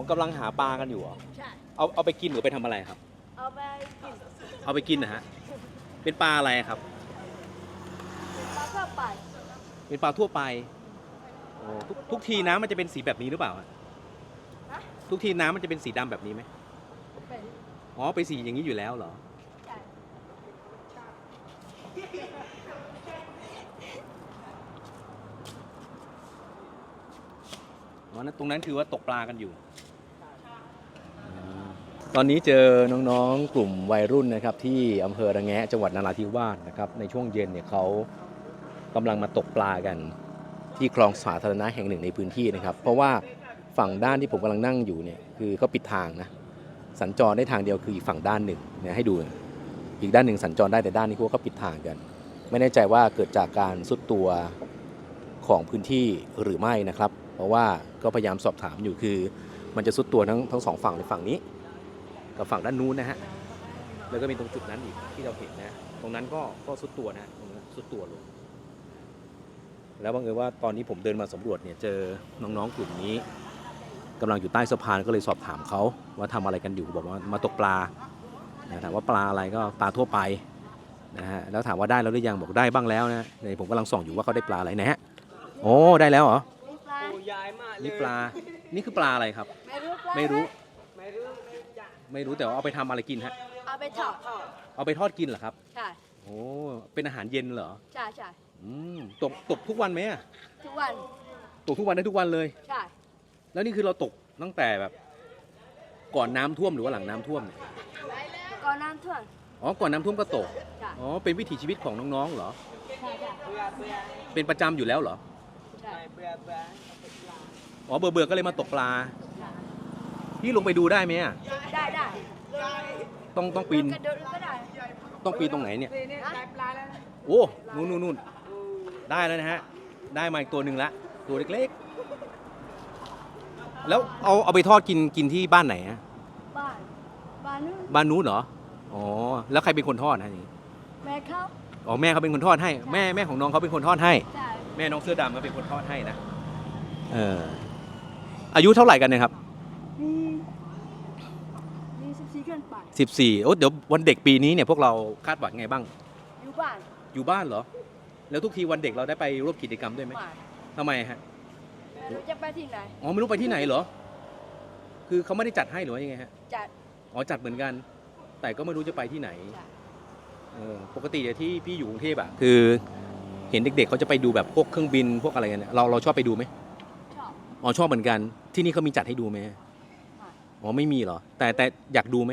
ของกำลังหาปลากันอยู่เหรอใช่ เอาเอาไปกินหรือไปทำอะไรครับ เอาไปกินเอาไปกินนะฮะ เป็นปลาอะไรครับแล้วก็ไปเป็นปลาทั่วไปโอ้ทุกทุกทีน้ำมันจะเป็นสีแบบนี้หรือเปล่าฮะฮะทุกทีน้ำมันจะเป็นสีดำแบบนี้ไหมเป็นอ๋อเป็นสีอย่างนี้อยู่แล้วเหรอ ใช่อ๋อนั่นตรงนั้นคือว่าตกปลากันอยู่ ตอนนี้เจอน้องๆ กลุ่มวัยรุ่นนะครับที่อำเภอระแงะจังหวัดนราธิวาสนะครับในช่วงเย็นเนี่ยเขากำลังมาตกปลากัน ที่คลองสาธารณะแห่งหนึ่งในพื้นที่นะครับ เพราะว่าฝั่งด้านที่ผมกำลังนั่งอยู่เนี่ยคือเขาปิดทางนะสัญจรได้ทางเดียวคืออีกฝั่งด้านหนึ่งเนี่ยให้ดูอีกด้านหนึ่งสัญจรได้แต่ด้านนี้พวกเขาก็ปิดทางกัน ไม่แน่ใจว่าเกิดจากการสุดตัวของพื้นที่หรือไม่นะครับ เพราะว่าก็พยายามสอบถามอยู่คือ มันจะสุดตัวทั้งทั้งสองฝั่งในฝั่งนี้ กับฝั่งด้านนู้นนะฮะแล้วก็มีตรงจุดนั้นอีกที่เราเห็นนะ ตรงนั้นก็ก็สุดตัวนะตรงนั้นสุดตัวลงแล้วบังเอิญว่าตอนนี้ผมเดินมาสำรวจเนี่ยเจอน้องๆกลุ่มนี้กำลังอยู่ใต้สะพานก็เลยสอบถามเขาว่าทำอะไรกันอยู่บอกว่ามาตกปลานะถามว่าปลาอะไรก็ปลาทั่วไปนะฮะแล้วถามว่าได้แล้วหรือยังบอกได้บ้างแล้วนะเนี่ยผมกำลังส่องอยู่ว่าเขาได้ปลาอะไรนะฮะโอ้ได้แล้วเหรอนี่ปลาโอ้ยายมากเลยนี่ปลานี่คือปลาอะไรครับ ไม่รู้ปลาไม่รู้ไม่รู้ไม่จะ ไม่รู้แต่ว่าเอาไปทำอะไรกินฮะ เอาไปทอดทอดเอาไปทอดกินเหรอครับ ใช่โอ้เป็นอาหารเย็นเหรอ ใช่ใช่อืมตกตกทุกวันไหมอะทุกวันตกทุกวันได้ทุกวันเลย ใช่แล้วนี่คือเราตกตั้งแต่แบบ ก่อนน้ำท่วมหรือว่าหลังน้ำท่วมเนี่ยก่อนน้ำท่วมอ๋อ ก่อนน้ำท่วมก็ตก ใช่อ๋อ เป็นวิถีชีวิตของน้องๆเหรอ ใช่ใช่เบื่อเบื่อเป็นประจำอยู่แล้วเหรอ ใช่ไม่เบื่อเบื่ออ๋อ เบื่อเบื่อๆก็เลยมาตกปลาใช่ พี่ลงไปดูได้ไหมอะได้ได้ต้องต้องปีน กระโดดก็ได้ต้องปีนตรงไหนเนี่ยนี่เนี่ยได้ปลาแล้วโอ้ นู่นนู่นนู่นได้แล้วนะฮะ ได้มาอีกตัวหนึ่งละ ตัวเล็กๆ แล้วเอาเอาไปทอดกินกินที่บ้านไหนอะบ้านบ้านนู้นบ้านนู้นเหรอ อ๋อ แล้วใครเป็นคนทอดนะอย่างนี้แม่เขาอ๋อแม่เขาเป็นคนทอดให้ แม่แม่ของน้องเขาเป็นคนทอดให้ ใช่แม่น้องเสื้อดำเขาเป็นคนทอดให้นะ เออ อายุเท่าไหร่กันเนะครับ มีมี สิบสี่ขึ้นไปสิบสี่โอ้เดี๋ยววันเด็กปีนี้เนี่ยพวกเราคาดหวังไงบ้าง อยู่บ้านอยู่บ้านเหรอ แล้วทุกทีวันเด็กเราได้ไปร่วมกิจกรรมด้วยไหมไม่ทำไมฮะ ไม่รู้จะไปที่ไหนอ๋อไม่รู้ไปที่ไหนเหรอ คือเขาไม่ได้จัดให้หรือว่ายังไงฮะ จัด อ๋อจัดเหมือนกัน แต่ก็ไม่รู้จะไปที่ไหนใช่ เออปกติเนี่ยที่พี่อยู่กรุงเทพอะคือ เห็นเด็กๆเขาจะไปดูแบบพวกเครื่องบินพวกอะไรกันเนี่ยเราเราชอบไปดูไหมชอบอ๋อชอบเหมือนกัน ที่นี่เขามีจัดให้ดูไหม อ๋อไม่มีเหรอ แต่แต่อยากดูไหม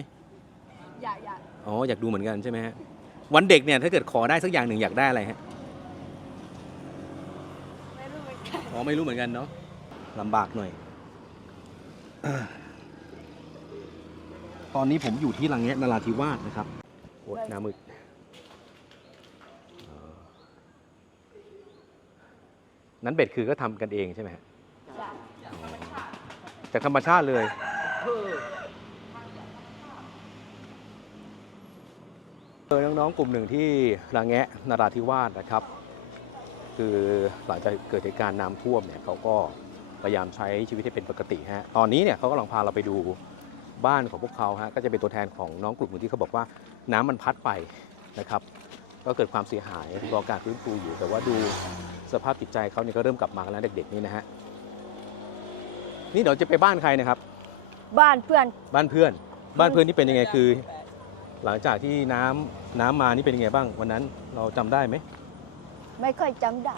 อยากอยากอ๋ออยากดูเหมือนกันใช่ไหมฮะวันเด็กเนี่ยถ้าเกิดขอได้สักอย่างหนึ่งอยากได้อะไรฮะไม่รู้เหมือนกันอ๋อไม่รู้เหมือนกันเนาะลำบากหน่อย ตอนนี้ผมอยู่ที่ลังแงะนราธิวาสนะครับโอ้ยหน้ามึกอ๋อนั้นเบ็ดคือก็ทำกันเองใช่ไหมฮะใช่จากธรรมชาติเลย เจอน้องๆกลุ่มหนึ่งที่ระแงะนราธิวาสนะครับ คือหลังจากเกิดเหตุการณ์น้ำท่วมเนี่ยเขาก็พยายามใช้ชีวิตให้เป็นปกติฮะตอนนี้เนี่ยเขากำลังพาเราไปดูบ้านของพวกเขาฮะก็จะเป็นตัวแทนของน้องกลุ่มหนึ่งที่เขาบอกว่าน้ำมันพัดไปนะครับ ก็เกิดความเสียหายรอการฟื้นฟูอยู่ แต่ว่าดูสภาพจิตใจเขาเนี่ยก็เริ่มกลับมากันแล้วเด็กๆนี่นะฮะนี่เดี๋ยวจะไปบ้านใครนะครับ บ้านเพื่อนบ้านเพื่อน บ้านเพื่อนนี่เป็นยังไงคือ หลังจากที่น้ำน้ำมานี่เป็นยังไงบ้าง วันนั้นเราจำได้ไหม ไม่ค่อยจำได้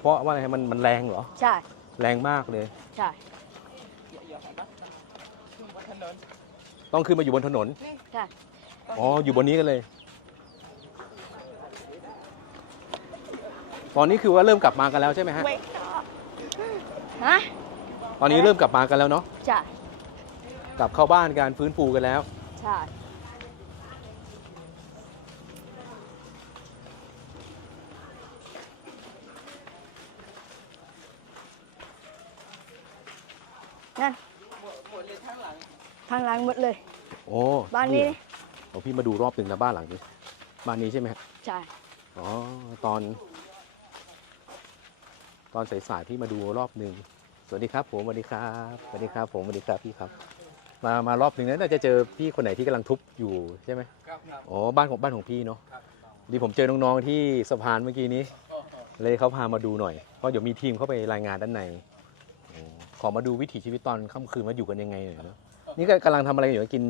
เพราะว่าอะไรมันมันแรงเหรอ ใช่แรงมากเลย ใช่ต้องขึ้นมาอยู่บนถนน ใช่อ๋อ อยู่บนนี้กันเลย ตอนนี้คือว่าเริ่มกลับมากันแล้วใช่ไหมฮะฮะตอนนี้เริ่มกลับมากันแล้วเนาะ ใช่กลับเข้าบ้านการฟื้นฟูกันแล้ว ใช่นั่น หมดเลยทั้งหลัง ทางหลังหมดเลย โอ้บ้านนี้เหรอโอ้พี่มาดูรอบหนึ่งแล้วบ้านหลังนี้ บ้านนี้ใช่ไหมฮะใช่อ๋อตอน ตอนสายๆพี่มาดูรอบหนึ่งวัสดีครับ ผมสวัสดีครับสวัสดีครับ ผมสวัสดีครับพี่ครับ มามารอบหนึ่งนั้นน่าจะเจอพี่คนไหนที่กำลังทุบอยู่ใช่ไหมครับครับอ๋อบ้านของบ้านของพี่เนาะครับดีผมเจอน้องๆที่สะพานเมื่อกี้นี้ เลยเขาพามาดูหน่อยเพราะเดี๋ยวมีทีมเข้าไปรายงานด้านในอ๋อขอมาดูวิถีชีวิตตอนค่ำคืนว่าอยู่กันยังไงหน่อยเนาะ นี่ก็กำลังทำอะไรอยู่กิน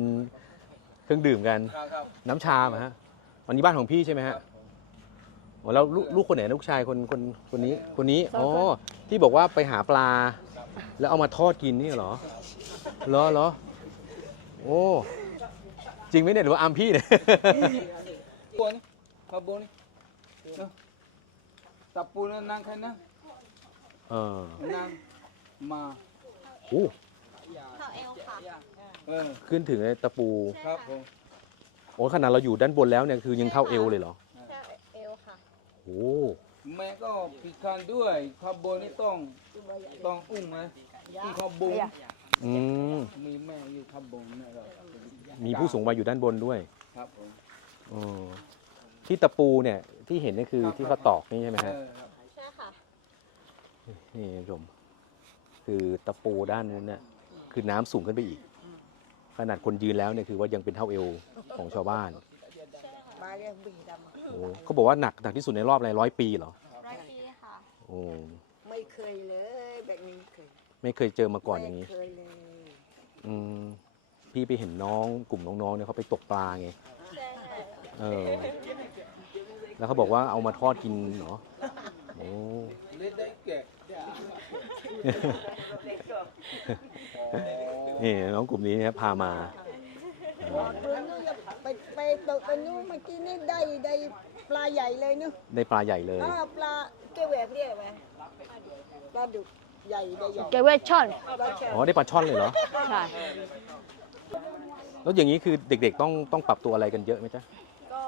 เครื่องดื่มกัน ครับครับ น้ำชาเหรอฮะวันนี้บ้านของพี่ใช่ไหมฮะอ๋อแล้วลูกลูกคนไหนลูกชายคนคนคนนี้คนนี้อ๋อที่บอกว่าไปหาปลา แล้วเอามาทอดกินนี่เหรอเหรอเหรอโอ้จริงไหมเนี่ยหรือว่าอามพี่เนี่ยบนขบวนตะปูนั่นนั่งใครนะเออนั่งมาโอ้ เท่าเอวค่ะเออขึ้นถึงไอ้ตะปู ครับผมโอ้ขนาดเราอยู่ด้านบนแล้วเนี่ยคือยังเท่าเอวเลยเหรอเท่าเอวค่ะโอ้แม่ก็พิการด้วยขบวนนี่ต้องต้องอุ้มนะอุ้มขบวนอืมมีแม่อยู่ขบวนนี่เรามีผู้สูงวัยอยู่ด้านบนด้วย ครับผมอ๋อที่ตะปูเนี่ยที่เห็นนี่คือที่เขาตอกนี่ใช่ไหมเอฮะอครับใช่ค่ะนี่คุณผู้ชมคือตะปูด้านนู้นเนี่ย คือน้ำสูงขึ้นไปอีก ขนาดคนยืนแล้วเนี่ยคือว่ายังเป็นเท่าเอวของชาวบ้านมาเรียกบีดโอ้เขาบอกว่าหนักหนักที่สุดในรอบอะไรร้อยปีเหรอำร้อยปีค่ะโอ้ไม่เคยเลยแบบนี้เคย ไม่เคยเจอมาก่อนอย่างนี้ไม่เคยเลยอืมพี่ไปเห็นน้องกลุ่มน้องๆเนี่ยเขาไปตกปลาไงใช่เออ แล้วเขาบอกว่าเอามาทอดกินเหรอโอ้เล่ นได้แก่นี่น้องกลุ่มนี้นะครับพามาเพื่อนนู้นจะไปไปตกกันนู้นเมื่อกี้นี่ได้ได้ปลาใหญ่เลยนู้นได้ปลาใหญ่เลยอ่าปลาเกลือแบบเรียกไหมปลาดุกใหญ่ได้ใหญ่เกวช่อน ปลาแช่อ๋อได้ปลาช่อนเลยเหรอใช่ แล้วอย่างนี้คือเด็กๆต้องต้องปรับตัวอะไรกันเยอะไหมจ๊ะก็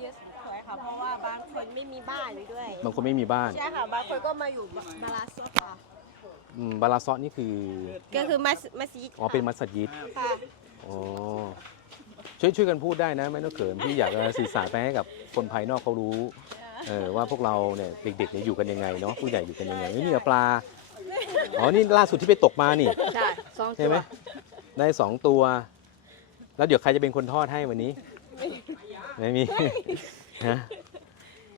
เยอะสวยค่ะ เพราะว่าบางคนไม่มีบ้านด้วย บางคนไม่มีบ้าน ใช่ค่ะ บางคนก็มาอยู่บาลาสค่ะ อืมบาลาซอนี่คือก็คือมัสมัสยิดอ๋อเป็นมัสยิดค่ะอ๋อช่วยช่วยกันพูดได้นะ ไม่ต้องเขินพี่อยากจะสื่อสารไปให้กับคนภายนอกเขารู้เออว่าพวกเราเนี่ยเด็กๆเนี่ยอยู่กันยังไงเนาะผู้ใหญ่อยู่กันยังไงเฮ้ยนี่ปลาอ๋อนี่ล่าสุดที่ไปตกมานี่ใช่สองใช่ไหมได้สองตัว แล้วเดี๋ยวใครจะเป็นคนทอดให้วันนี้ ไม่มี ฮะ